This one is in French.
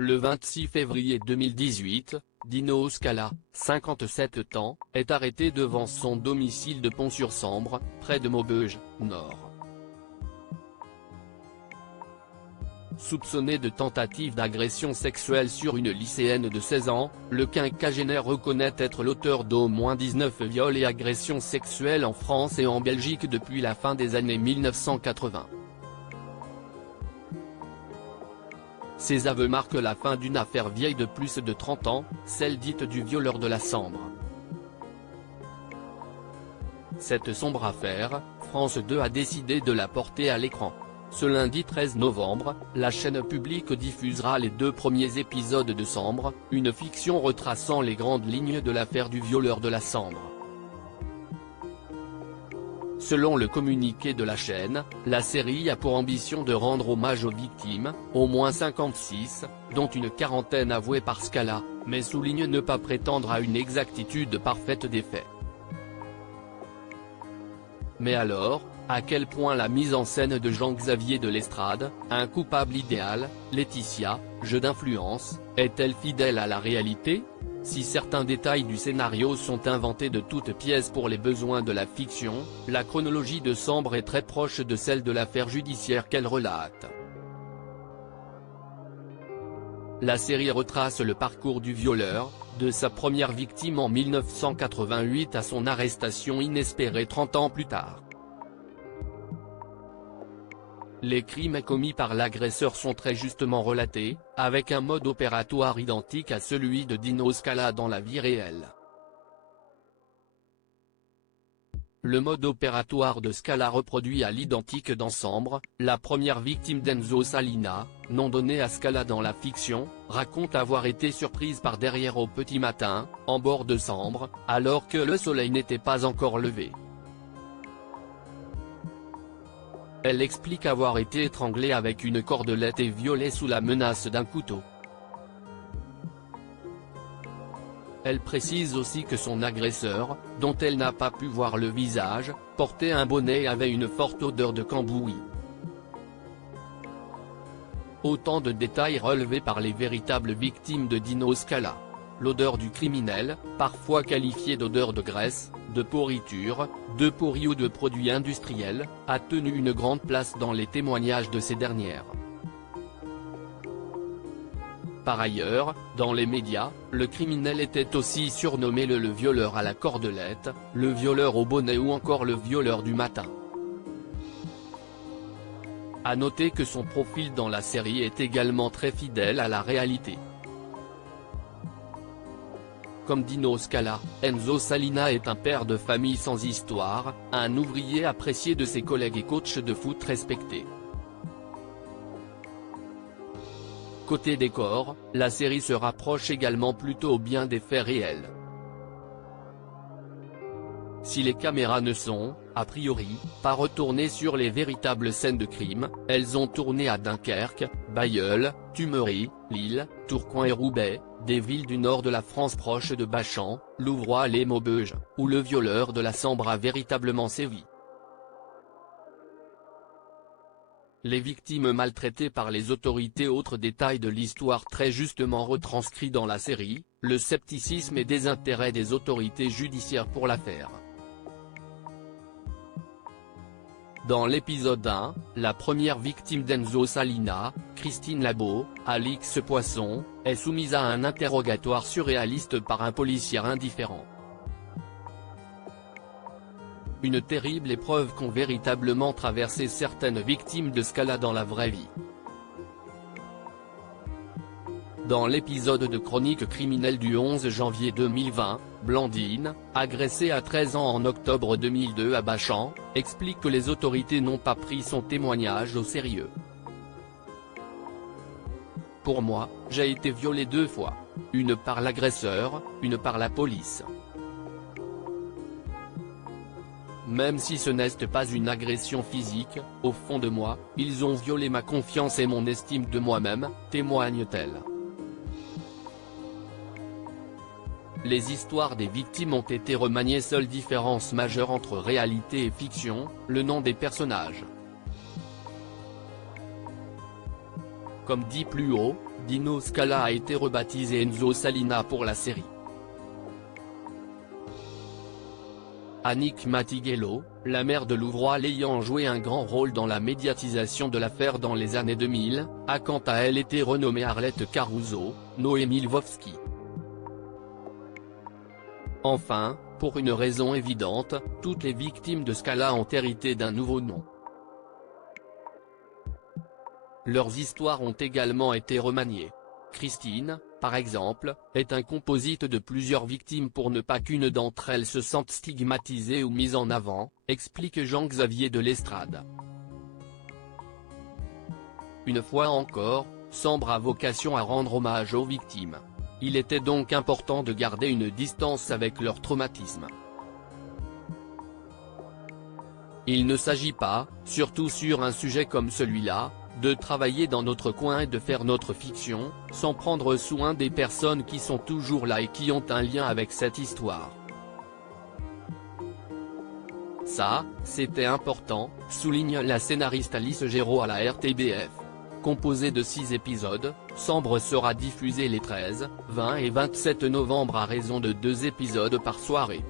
le 26 février 2018, Dino Scala, 57 ans, est arrêté devant son domicile de Pont-sur-Sambre, près de Maubeuge, Nord. Soupçonné de tentative d'agression sexuelle sur une lycéenne de 16 ans, le quinquagénaire reconnaît être l'auteur d'au moins 19 viols et agressions sexuelles en France et en Belgique depuis la fin des années 1980. Ces aveux marquent la fin d'une affaire vieille de plus de 30 ans, celle dite du violeur de la Sambre. Cette sombre affaire, France 2 a décidé de la porter à l'écran. Ce lundi 13 novembre, la chaîne publique diffusera les 2 premiers épisodes de Sambre, une fiction retraçant les grandes lignes de l'affaire du violeur de la Sambre. Selon le communiqué de la chaîne, la série a pour ambition de rendre hommage aux victimes, au moins 56, dont une quarantaine avouées par Scala, mais souligne ne pas prétendre à une exactitude parfaite des faits. Mais alors, à quel point la mise en scène de Jean-Xavier de Lestrade, un coupable idéal, Laetitia, jeu d'influence, est-elle fidèle à la réalité? Si certains détails du scénario sont inventés de toutes pièces pour les besoins de la fiction, la chronologie de Sambre est très proche de celle de l'affaire judiciaire qu'elle relate. La série retrace le parcours du violeur, de sa première victime en 1988 à son arrestation inespérée 30 ans plus tard. Les crimes commis par l'agresseur sont très justement relatés, avec un mode opératoire identique à celui de Dino Scala dans la vie réelle. Le mode opératoire de Scala reproduit à l'identique dans Sambre, la première victime d'Enzo Salina, nom donné à Scala dans la fiction, raconte avoir été surprise par derrière au petit matin, en bord de Sambre, alors que le soleil n'était pas encore levé. Elle explique avoir été étranglée avec une cordelette et violée sous la menace d'un couteau. Elle précise aussi que son agresseur, dont elle n'a pas pu voir le visage, portait un bonnet et avait une forte odeur de cambouis. Autant de détails relevés par les véritables victimes de Dino Scala. L'odeur du criminel, parfois qualifiée d'odeur de graisse, de pourriture, de pourri ou de produits industriels, a tenu une grande place dans les témoignages de ces dernières. Par ailleurs, dans les médias, le criminel était aussi surnommé le violeur à la cordelette, le violeur au bonnet ou encore le violeur du matin. À noter que son profil dans la série est également très fidèle à la réalité. Comme Dino Scala, Enzo Salina est un père de famille sans histoire, un ouvrier apprécié de ses collègues et coach de foot respecté. Côté décor, la série se rapproche également plutôt bien des faits réels. Si les caméras ne sont, a priori, pas retournées sur les véritables scènes de crime, elles ont tourné à Dunkerque, Bailleul, Tumery, Lille, Tourcoing et Roubaix, des villes du nord de la France proches de Bachan, Louvroy et Maubeuge, où le violeur de la Sambre a véritablement sévi. Les victimes maltraitées par les autorités. Autre détail de l'histoire très justement retranscrit dans la série, le scepticisme et désintérêt des autorités judiciaires pour l'affaire. Dans l'épisode 1, la première victime d'Enzo Salina, Christine Labo, Alix Poisson, est soumise à un interrogatoire surréaliste par un policier indifférent. Une terrible épreuve qu'ont véritablement traversé certaines victimes de Scala dans la vraie vie. Dans l'épisode de Chronique criminelle du 11 janvier 2020, Blandine, agressée à 13 ans en octobre 2002 à Bachan, explique que les autorités n'ont pas pris son témoignage au sérieux. Pour moi, j'ai été violée 2 fois. Une par l'agresseur, une par la police. Même si ce n'est pas une agression physique, au fond de moi, ils ont violé ma confiance et mon estime de moi-même, témoigne-t-elle. Les histoires des victimes ont été remaniées. Seule différence majeure entre réalité et fiction, le nom des personnages. Comme dit plus haut, Dino Scala a été rebaptisé Enzo Salina pour la série. Annick Matighello, la mère de Louvroy ayant joué un grand rôle dans la médiatisation de l'affaire dans les années 2000, a quant à elle été renommée Arlette Caruso, Noémie Lvovsky. Enfin, pour une raison évidente, toutes les victimes de Scala ont hérité d'un nouveau nom. Leurs histoires ont également été remaniées. Christine, par exemple, est un composite de plusieurs victimes pour ne pas qu'une d'entre elles se sente stigmatisée ou mise en avant, explique Jean-Xavier de Lestrade. Une fois encore, Sambre a vocation à rendre hommage aux victimes. Il était donc important de garder une distance avec leur traumatisme. Il ne s'agit pas, surtout sur un sujet comme celui-là, de travailler dans notre coin et de faire notre fiction, sans prendre soin des personnes qui sont toujours là et qui ont un lien avec cette histoire. Ça, c'était important, souligne la scénariste Alice Géraud à la RTBF. Composé de 6 épisodes, Sambre sera diffusé les 13, 20 et 27 novembre à raison de 2 épisodes par soirée.